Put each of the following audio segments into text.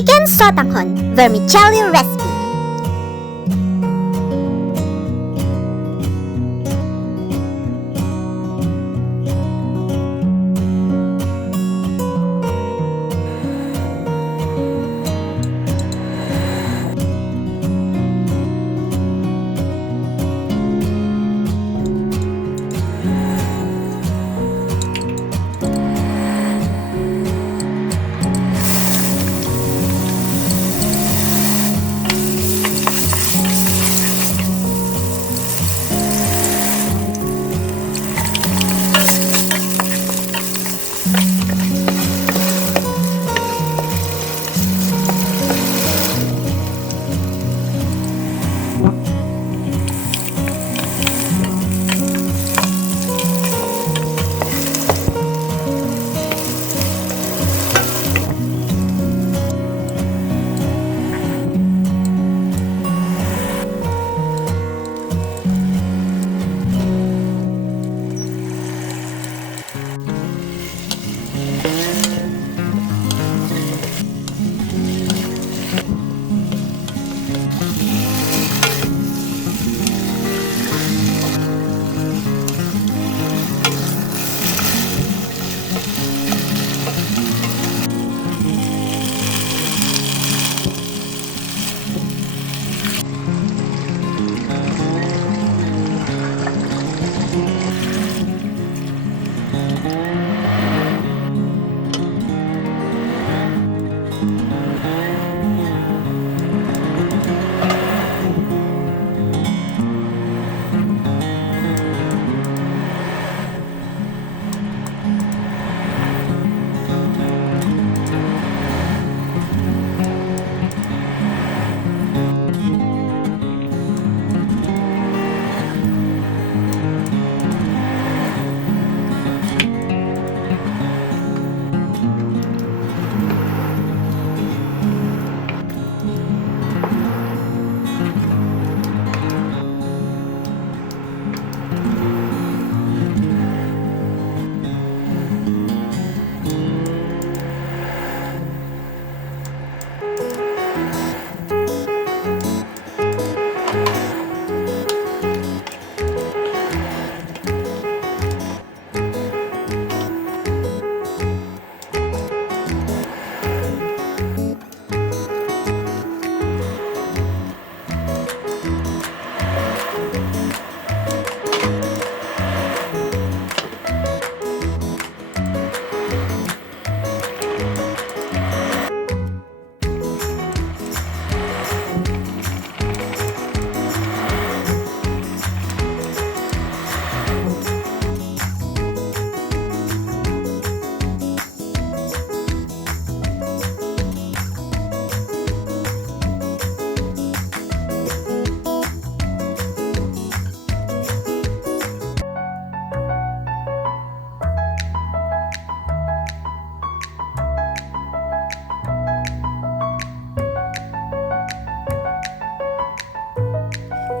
Chicken Sotanghon Vermicelli Recipe.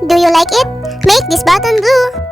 Do you like it? Make this button blue!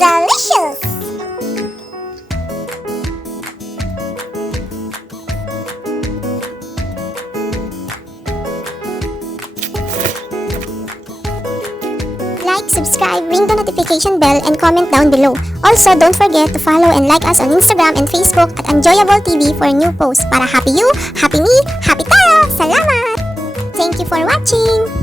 Delicious! Like, subscribe, ring the notification bell, and comment down below. Also, don't forget to follow and like us on Instagram and Facebook at AnnJoyable TV for new posts. Para happy you, happy me, happy tayo! Salamat! Thank you for watching!